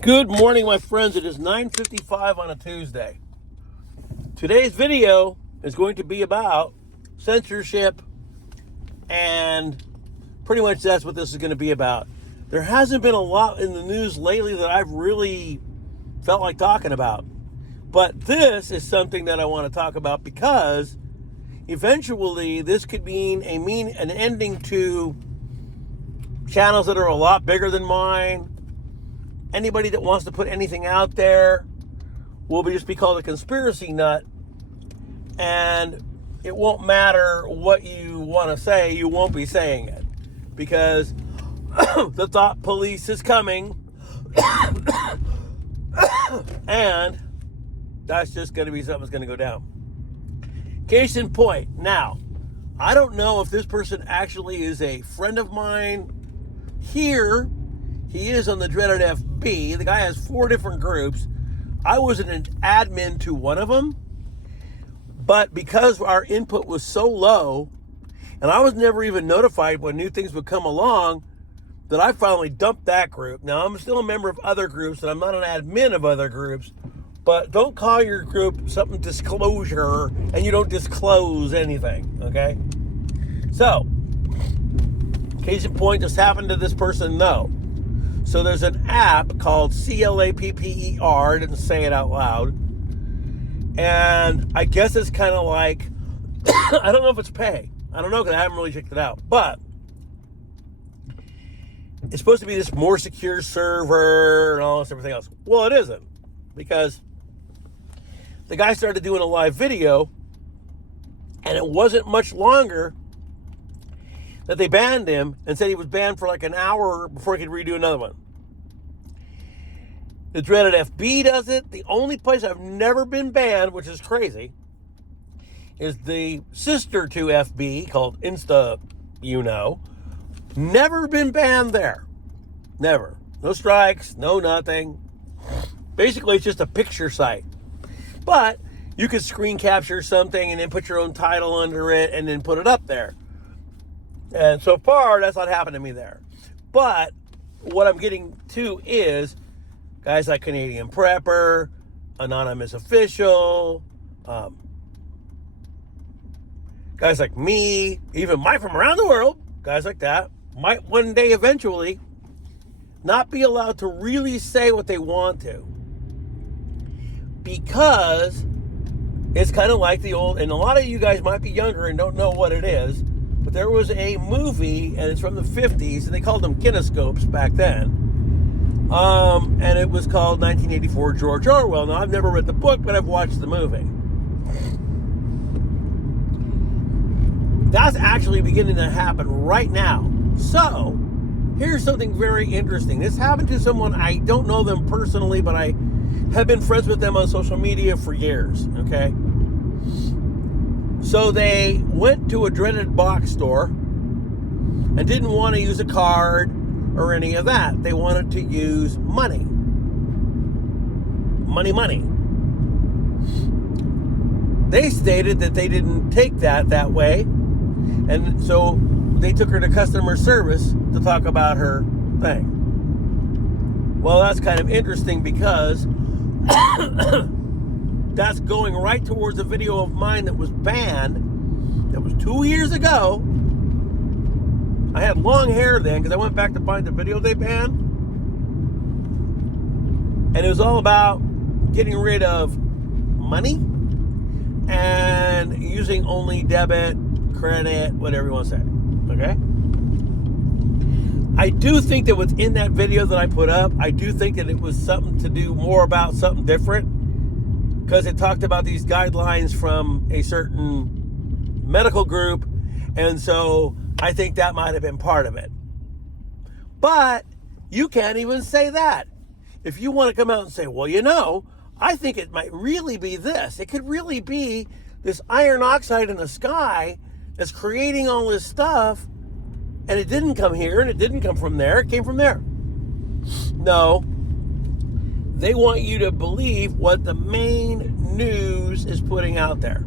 Good morning, my friends. It is 9:55 on a Tuesday. Today's video is going to be about censorship, and pretty much that's what this is going to be about. There hasn't been a lot in the news lately that I've really felt like talking about, but this is something that I want to talk about because eventually this could mean an ending to channels that are a lot bigger than mine. Anybody that wants to put anything out there will just be called a conspiracy nut, and it won't matter what you want to say, you won't be saying it because the thought police is coming and that's just going to be something that's going to go down. Case in point, now, I don't know if this person actually is a friend of mine. Here, he is on the dreaded FB. The guy has 4 different groups. I was an admin to one of them, but because our input was so low, and I was never even notified when new things would come along, that I finally dumped that group. Now, I'm still a member of other groups, and I'm not an admin of other groups, but don't call your group something disclosure, and you don't disclose anything, okay? So, case in point, this happened to this person, though. So there's an app called CLAPPER, I didn't say it out loud, and I guess it's kind of like, I don't know if it's pay. I don't know because I haven't really checked it out, but it's supposed to be this more secure server and all this everything else. Well, it isn't, because the guy started doing a live video, and it wasn't much longer that they banned him and said he was banned for like an hour before he could redo another one. The dreaded FB does it. The only place I've never been banned, which is crazy, is the sister to FB called Insta, Never been banned there. Never. No strikes, no nothing. Basically, it's just a picture site. But you could screen capture something and then put your own title under it and then put it up there. And so far, that's not happened to me there. But what I'm getting to is guys like Canadian Prepper, Anonymous Official, guys like me, even Mike from around the world, guys like that, might one day eventually not be allowed to really say what they want to. Because it's kind of like the old, and a lot of you guys might be younger and don't know what it is, but there was a movie, and it's from the 50s, and they called them kinescopes back then. And it was called 1984 George Orwell. Now, I've never read the book, but I've watched the movie. That's actually beginning to happen right now. So, here's something very interesting. This happened to someone, I don't know them personally, but I have been friends with them on social media for years, okay? So they went to a dreaded box store and didn't want to use a card or any of that. They wanted to use money. Money. They stated that they didn't take that way, and so they took her to customer service to talk about her thing. Well, that's kind of interesting because that's going right towards a video of mine that was banned. That was 2 years ago. I had long hair then because I went back to find the video they banned. And it was all about getting rid of money and using only debit, credit, whatever you want to say. Okay? I do think that within that video that I put up, I do think that it was something to do more about something different, because it talked about these guidelines from a certain medical group, and so I think that might have been part of it. But you can't even say that. If you want to come out and say, well, I think it might really be this. It could really be this iron oxide in the sky that's creating all this stuff, and it didn't come here, and it didn't come from there, it came from there. No. They want you to believe what the main news is putting out there.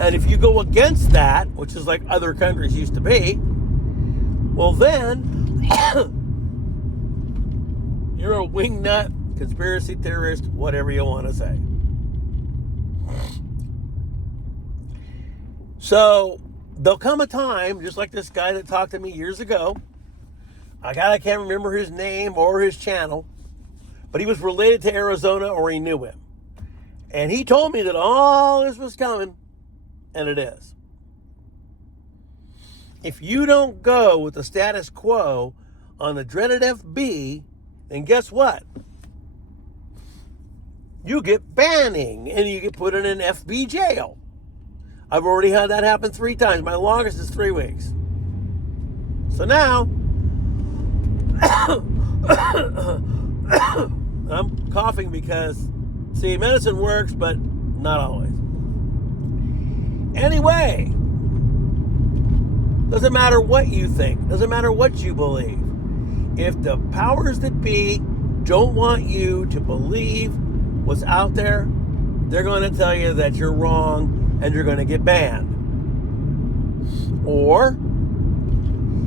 And if you go against that, which is like other countries used to be, well then, You're a wingnut, conspiracy theorist, whatever you want to say. So there'll come a time, just like this guy that talked to me years ago. I can't remember his name or his channel, but he was related to Arizona or he knew him. And he told me that all this was coming, and it is. If you don't go with the status quo on the dreaded FB, then guess what? You get banning and you get put in an FB jail. I've already had that happen 3 times. My longest is 3 weeks. So now, I'm coughing because, see, medicine works, but not always. Anyway, doesn't matter what you think. Doesn't matter what you believe. If the powers that be don't want you to believe what's out there, they're going to tell you that you're wrong and you're going to get banned. Or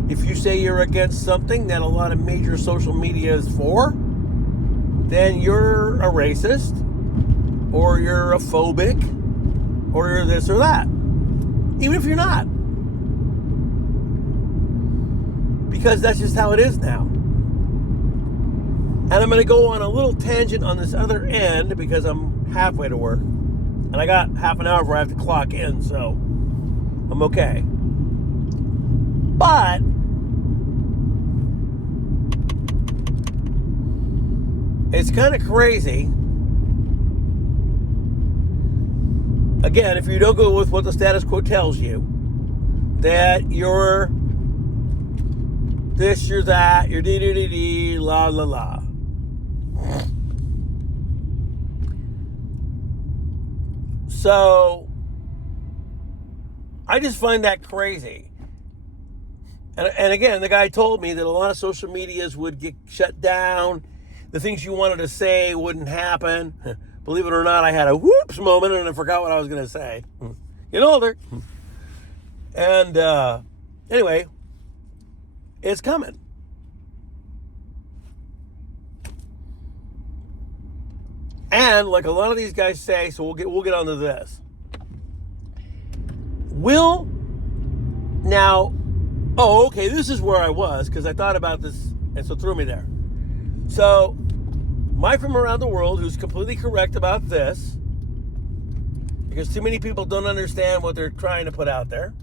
if you say you're against something that a lot of major social media is for, then you're a racist, or you're a phobic, or you're this or that. Even if you're not. Because that's just how it is now. And I'm going to go on a little tangent on this other end because I'm halfway to work. And I got half an hour before I have to clock in, so I'm okay. But it's kind of crazy. Again, if you don't go with what the status quo tells you, that you're this, you're that, you're dee-dee-dee-dee, la la la. So, I just find that crazy. And again, the guy told me that a lot of social medias would get shut down. The things you wanted to say wouldn't happen. Believe it or not, I had a whoops moment and I forgot what I was going to say. Getting older. And anyway, it's coming. And like a lot of these guys say, so we'll get onto this. Okay, this is where I was because I thought about this and so it threw me there. So, Mike from around the world, who's completely correct about this, because too many people don't understand what they're trying to put out there.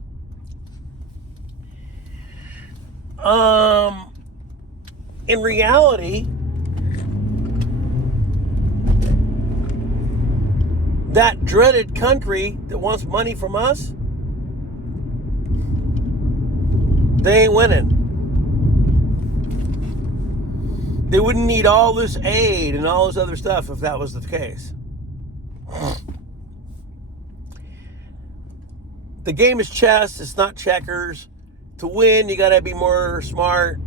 In reality, that dreaded country that wants money from us, they ain't winning. They wouldn't need all this aid and all this other stuff if that was the case. The game is chess, it's not checkers. To win, you gotta be more smart.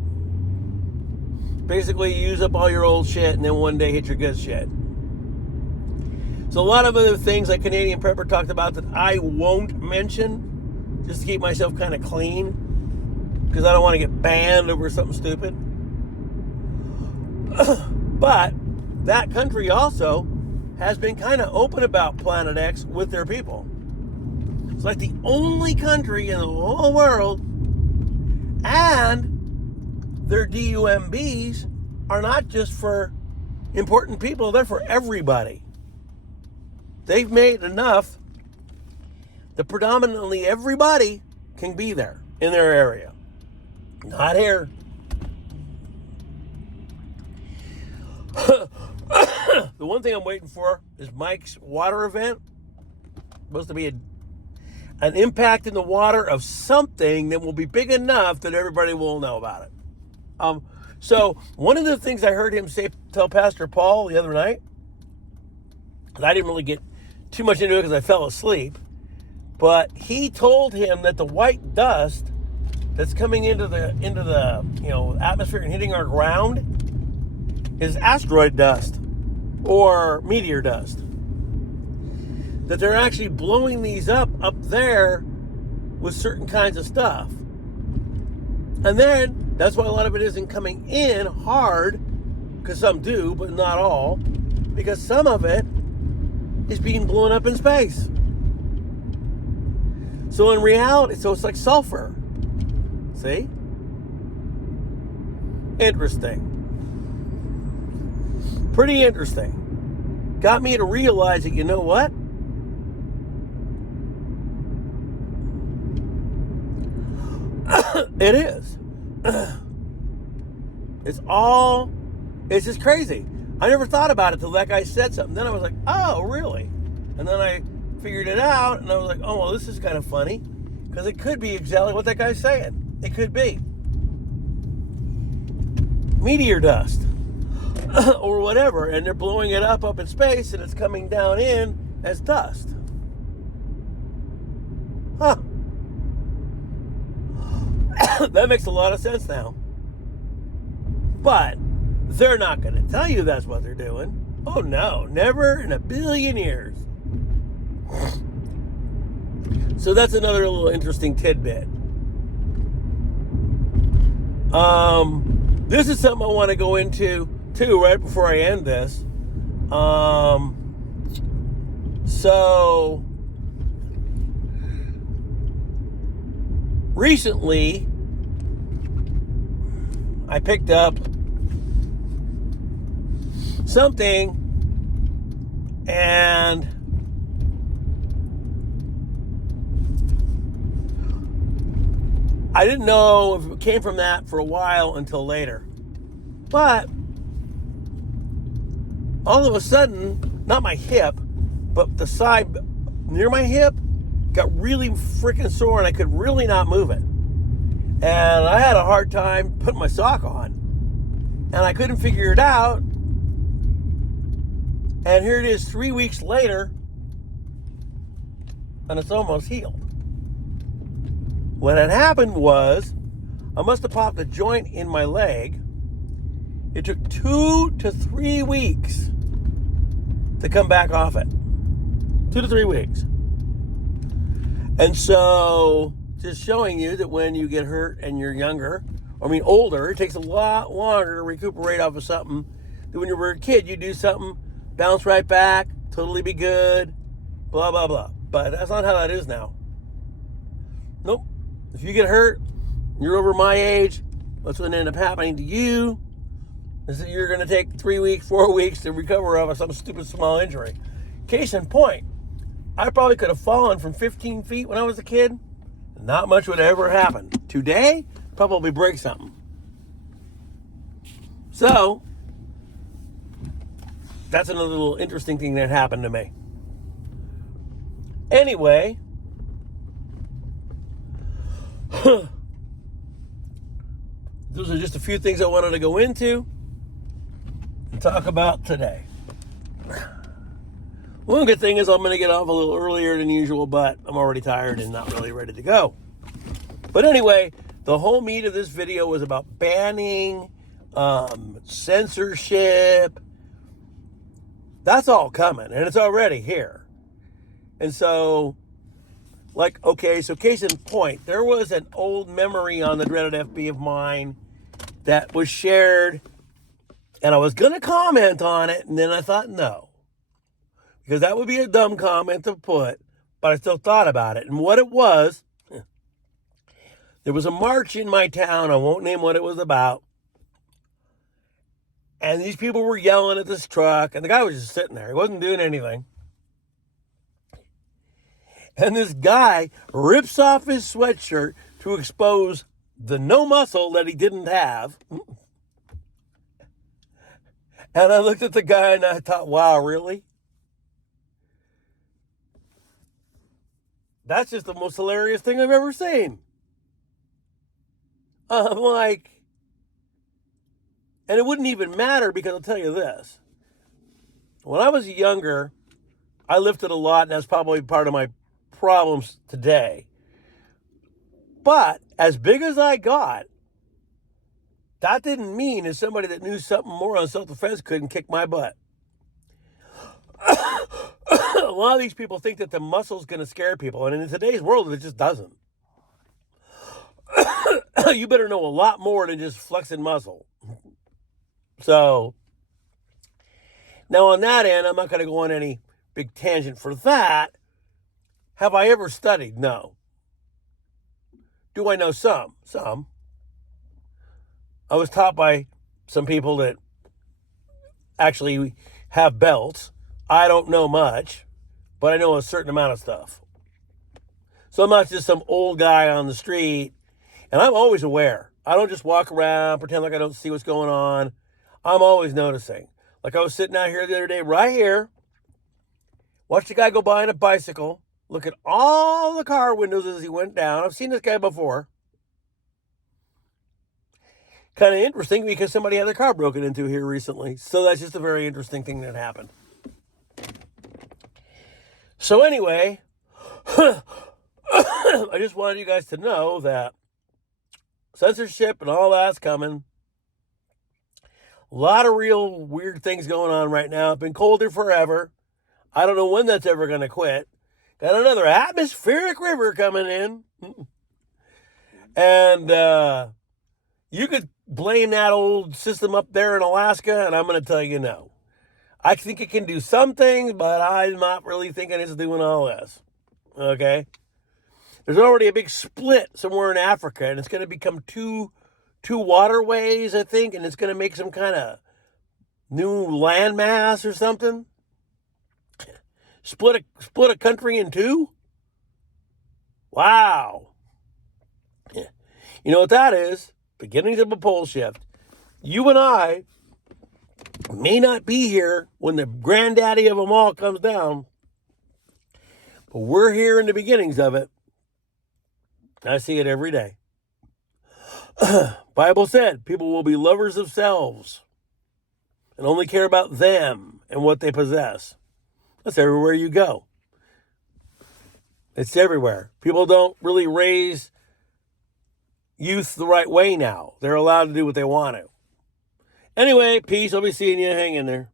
Basically, use up all your old shit and then one day hit your good shit. So a lot of other things like Canadian Prepper talked about that I won't mention, just to keep myself kind of clean, because I don't want to get banned over something stupid. But that country also has been kind of open about Planet X with their people. It's like the only country in the whole world, and their DUMBs are not just for important people, they're for everybody. They've made enough that predominantly everybody can be there in their area. Not here. The one thing I'm waiting for is Mike's water event. Supposed to be an impact in the water of something that will be big enough that everybody will know about it. So one of the things I heard him tell Pastor Paul the other night, and I didn't really get too much into it because I fell asleep, but he told him that the white dust that's coming into the atmosphere and hitting our ground is asteroid dust or meteor dust. That they're actually blowing these up there with certain kinds of stuff. And then that's why a lot of it isn't coming in hard, because some do, but not all, because some of it is being blown up in space. So in reality, so it's like sulfur. See? Interesting. Pretty interesting. Got me to realize that, you know what? It is. It's just crazy. I never thought about it till that guy said something. Then I was like, oh, really? And then I figured it out, and I was like, oh, well, this is kind of funny, because it could be exactly what that guy's saying. It could be meteor dust or whatever, and they're blowing it up in space, and it's coming down in as dust. Huh. That makes a lot of sense now. But they're not going to tell you that's what they're doing. Oh no, never in a billion years. So that's another little interesting tidbit. This is something I want to go into too right before I end this. So recently I picked up something, and I didn't know if it came from that for a while until later. But all of a sudden, not my hip, but the side near my hip got really freaking sore, and I could really not move it. And I had a hard time putting my sock on. And I couldn't figure it out. And here it is 3 weeks later, and it's almost healed. What had happened was, I must have popped a joint in my leg. It took 2 to 3 weeks to come back off it. 2 to 3 weeks. And so, just showing you that when you get hurt and you're younger, older, it takes a lot longer to recuperate off of something than when you were a kid. You do something, bounce right back, totally be good, blah, blah, blah. But that's not how that is now. Nope. If you get hurt, you're over my age, what's going to end up happening to you is that you're going to take 3 weeks, 4 weeks to recover off of some stupid small injury. Case in point, I probably could have fallen from 15 feet when I was a kid. Not much would ever happen. Today, probably break something. So, that's another little interesting thing that happened to me. Anyway, those are just a few things I wanted to go into and talk about today. One good thing is I'm going to get off a little earlier than usual, but I'm already tired and not really ready to go. But anyway, the whole meat of this video was about banning, censorship. That's all coming, and it's already here. And so, so case in point, there was an old memory on the Dreaded FB of mine that was shared, and I was going to comment on it, and then I thought no. Because that would be a dumb comment to put, but I still thought about it. And what it was, there was a march in my town, I won't name what it was about, and these people were yelling at this truck, and the guy was just sitting there. He wasn't doing anything. And this guy rips off his sweatshirt to expose the no muscle that he didn't have. And I looked at the guy and I thought, wow, really? That's just the most hilarious thing I've ever seen. I'm like, and it wouldn't even matter because I'll tell you this. When I was younger, I lifted a lot, and that's probably part of my problems today. But as big as I got, that didn't mean that somebody that knew something more on self-defense couldn't kick my butt. A lot of these people think that the muscle's going to scare people, and in today's world, it just doesn't. You better know a lot more than just flexing muscle. So, Now, on that end, I'm not going to go on any big tangent for that. Have I ever studied? No. Do I know some? Some. I was taught by some people that actually have belts. I don't know much, but I know a certain amount of stuff. So I'm not just some old guy on the street, and I'm always aware. I don't just walk around, pretend like I don't see what's going on. I'm always noticing. Like I was sitting out here the other day, right here, watched a guy go by on a bicycle, look at all the car windows as he went down. I've seen this guy before. Kind of interesting because somebody had their car broken into here recently. So that's just a very interesting thing that happened. So anyway, I just wanted you guys to know that censorship and all that's coming. A lot of real weird things going on right now. It's been colder forever. I don't know when that's ever going to quit. Got another atmospheric river coming in. And you could blame that old system up there in Alaska, and I'm going to tell you no. I think it can do some things, but I'm not really thinking it's doing all this. Okay? There's already a big split somewhere in Africa, and it's going to become two waterways, I think, and it's going to make some kind of new landmass or something. Split a country in two? Wow. Yeah. You know what that is? Beginnings of a pole shift. You and I may not be here when the granddaddy of them all comes down, but we're here in the beginnings of it. I see it every day. Bible said people will be lovers of selves and only care about them and what they possess. That's everywhere you go. It's everywhere. People don't really raise youth the right way now. They're allowed to do what they want to. Anyway, peace. I'll be seeing you. Hang in there.